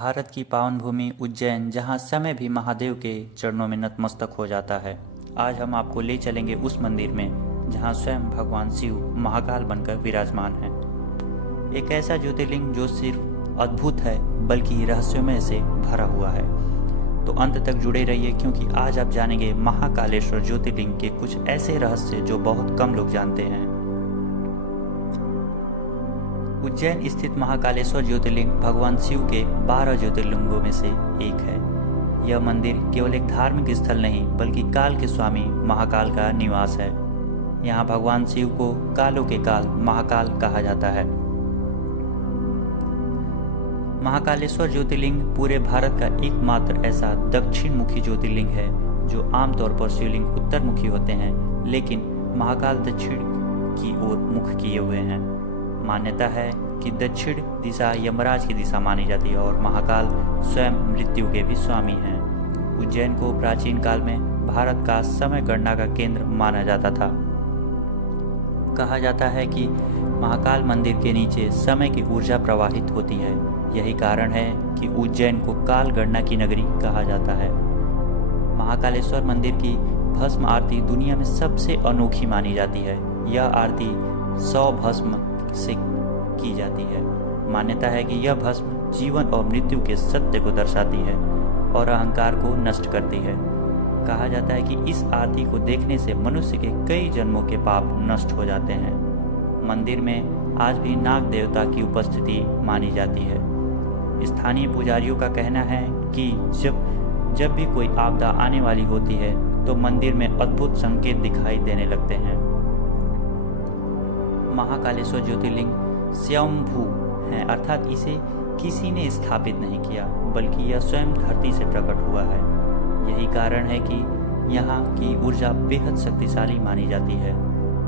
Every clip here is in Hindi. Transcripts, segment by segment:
भारत की पावन भूमि उज्जैन, जहां समय भी महादेव के चरणों में नतमस्तक हो जाता है। आज हम आपको ले चलेंगे उस मंदिर में जहां स्वयं भगवान शिव महाकाल बनकर विराजमान हैं। एक ऐसा ज्योतिर्लिंग जो सिर्फ अद्भुत है बल्कि रहस्यमय से भरा हुआ है। तो अंत तक जुड़े रहिए, क्योंकि आज आप जानेंगे महाकालेश्वर ज्योतिर्लिंग के कुछ ऐसे रहस्य जो बहुत कम लोग जानते हैं। उज्जैन स्थित महाकालेश्वर ज्योतिर्लिंग भगवान शिव के 12 ज्योतिर्लिंगों में से एक है। यह मंदिर केवल एक धार्मिक स्थल नहीं बल्कि काल के स्वामी महाकाल का निवास है। यहाँ भगवान शिव को कालों के काल महाकाल कहा जाता है। महाकालेश्वर ज्योतिर्लिंग पूरे भारत का एकमात्र ऐसा दक्षिण मुखी ज्योतिर्लिंग है जो आमतौर पर शिवलिंग उत्तर मुखी होते हैं, लेकिन महाकाल दक्षिण की ओर मुख किए हुए हैं। मान्यता है कि दक्षिण दिशा यमराज की दिशा मानी जाती है और महाकाल स्वयं मृत्यु के भी स्वामी हैं। उज्जैन को प्राचीन काल में भारत का समय गणना का केंद्र माना जाता था। कहा जाता है कि महाकाल मंदिर के नीचे समय की ऊर्जा प्रवाहित होती है। यही कारण है कि उज्जैन को काल गणना की नगरी कहा जाता है। महाकालेश्वर मंदिर की भस्म आरती दुनिया में सबसे अनोखी मानी जाती है। यह आरती 100 भस्म से की जाती है। मान्यता है कि यह भस्म जीवन और मृत्यु के सत्य को दर्शाती है और अहंकार को नष्ट करती है। कहा जाता है कि इस आरती को देखने से मनुष्य के कई जन्मों के पाप नष्ट हो जाते हैं। मंदिर में आज भी नाग देवता की उपस्थिति मानी जाती है। स्थानीय पुजारियों का कहना है कि जब भी कोई आपदा आने वाली होती है तो मंदिर में अद्भुत संकेत दिखाई देने लगते हैं। महाकालेश्वर ज्योतिर्लिंग स्वयंभू है, अर्थात इसे किसी ने स्थापित नहीं किया बल्कि यह स्वयं धरती से प्रकट हुआ है। यही कारण है कि यहाँ की ऊर्जा बेहद शक्तिशाली मानी जाती है।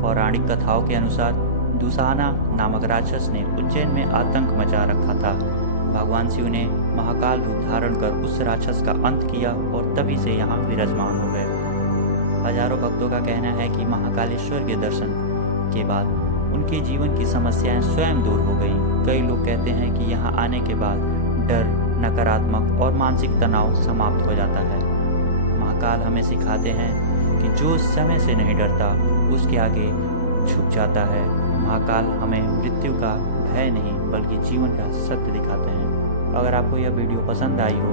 पौराणिक कथाओं के अनुसार दुशाना नामक राक्षस ने उज्जैन में आतंक मचा रखा था। भगवान शिव ने महाकाल रूप धारण कर उस राक्षस का अंत किया और तभी से यहाँ विराजमान हो गए। हजारों भक्तों का कहना है कि महाकालेश्वर के दर्शन के बाद उनके जीवन की समस्याएं स्वयं दूर हो गईं। कई लोग कहते हैं कि यहाँ आने के बाद डर, नकारात्मक और मानसिक तनाव समाप्त हो जाता है। महाकाल हमें सिखाते हैं कि जो समय से नहीं डरता उसके आगे झुक जाता है। महाकाल हमें मृत्यु का भय नहीं बल्कि जीवन का सत्य दिखाते हैं। अगर आपको यह वीडियो पसंद आई हो